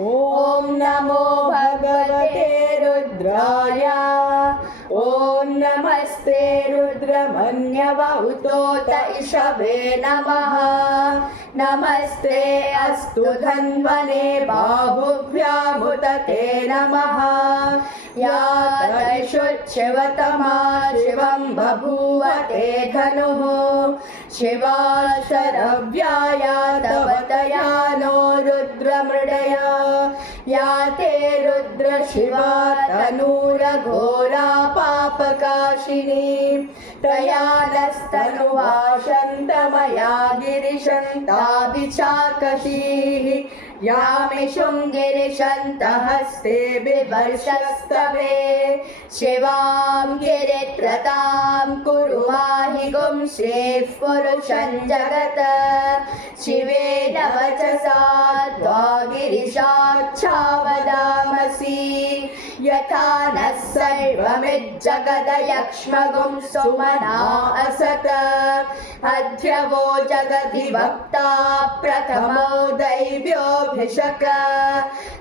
ॐ नमो भगवते रुद्राय। ॐ नमस्ते रुद्रमन्यवहुतोत इषवे नमः। नमस्ते अस्तु धन्वने बाहुभ्यामुत ते नमः। या तर्षुच्छिवतमा शिवं बभूव ते धनुः। शिवा शरव्याया तव तया नो रुद्रमृडया। या ते रुद्रशिवा तनूरघोरा पापकाशिनी। तया नस्तनुवा शन्तमया गिरिशन्ताभिचाकशीः। यामिषुं गिरिशन्तहस्ते बिभर्षस्तवे। शिवां गिरित्रतां कुरु माहि गुंश्रेः पुरुषं जगत्। शिवेन वचसा त्वा गिरिशाच्छावदामसि। यथा नः सर्वमिज्जगदयक्ष्मगुं सुमना असत। अध्यवो जगति वक्ता प्रथमो दैव्योऽभिषक।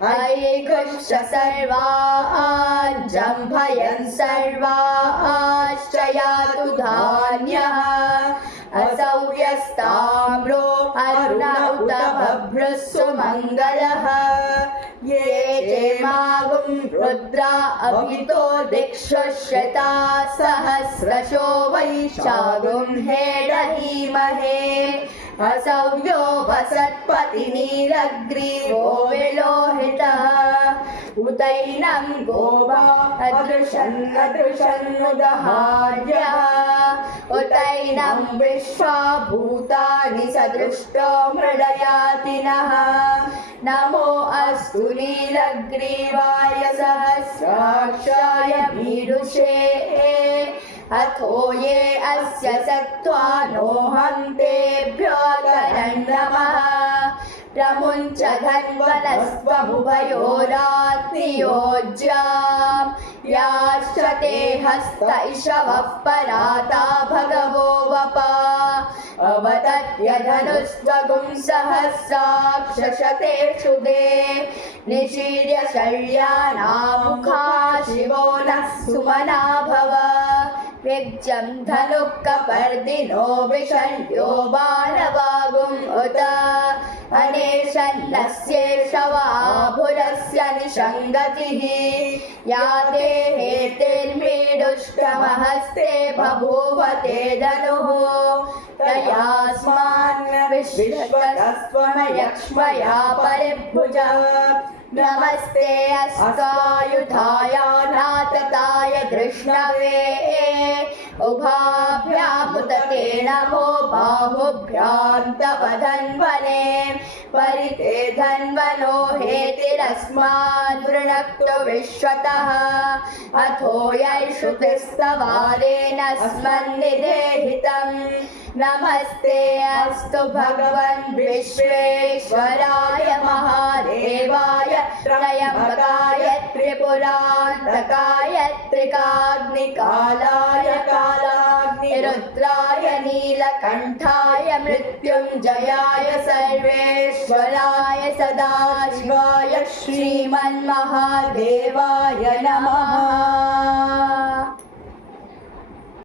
ऐघुश्च सर्वान् जम्भयन् सर्वाश्च यातु धान्यः। असौ यस्ताम्रो अरुण उत बभ्रुः सुमङ्गलः। ये चेमागुं रुद्रा अभितो दिक्षु श्रिता सहस्रशो वैशागुं हेडहीमहे। असौ यो वसत्पतिनीलग्रीवो विलोहितः। उतैनं गोवा अदृशन्नदृशन्नुदहार्यः। उतैनं विश्वा भूतानि सदृष्टो मृडयातिनः। नमो अस्तु नीलग्रीवाय सहस्राक्षाय मीरुषे। अथो ये अस्य सत्त्वा नोऽहं तेभ्यो नमः। प्रमुञ्च धन्वनस्त्वमुभयोरात्नियोज्यां। याश्च ते हस्त इषवः पराता भगवो वपा। अवतत्यधनुस्त्वगुं सहस्राक्षशतेषु दे। निशीर्य शल्यानामुखा शिवो नः सुमना भव। विज्जं धनुः कपर्दिनो विशल्यो बाणवागुम् उत। अनेशन्नस्येषवाभुरस्य निषङ्गतिः। या ते हेतिर्मीडुष्टमहस्ते बभूव ते धनुः। तयास्मान् विश्वतस्त्वमयक्ष्मया परिभुजः। नमस्ते अस्तायुधाय नातताय धृष्णवे। उभाभ्यामुत ते नमो बाहुभ्यां तव धन्वने। परिते धन्वनो हेतिरस्माद् वृणक्तु विश्वतः। अथो यैषुतिस्तवारेण स्मन्निदेहितम्। नमस्ते अस्तु भगवन् विश्वेश्वराय महादेवाय त्रयम्बकाय त्रिपुरान्तकाय त्रिकाग्निकालाय कालाग्निरुद्राय नीलकण्ठाय मृत्युञ्जयाय सर्वेश्वराय सदाशिवाय श्रीमन्महादेवाय नमः।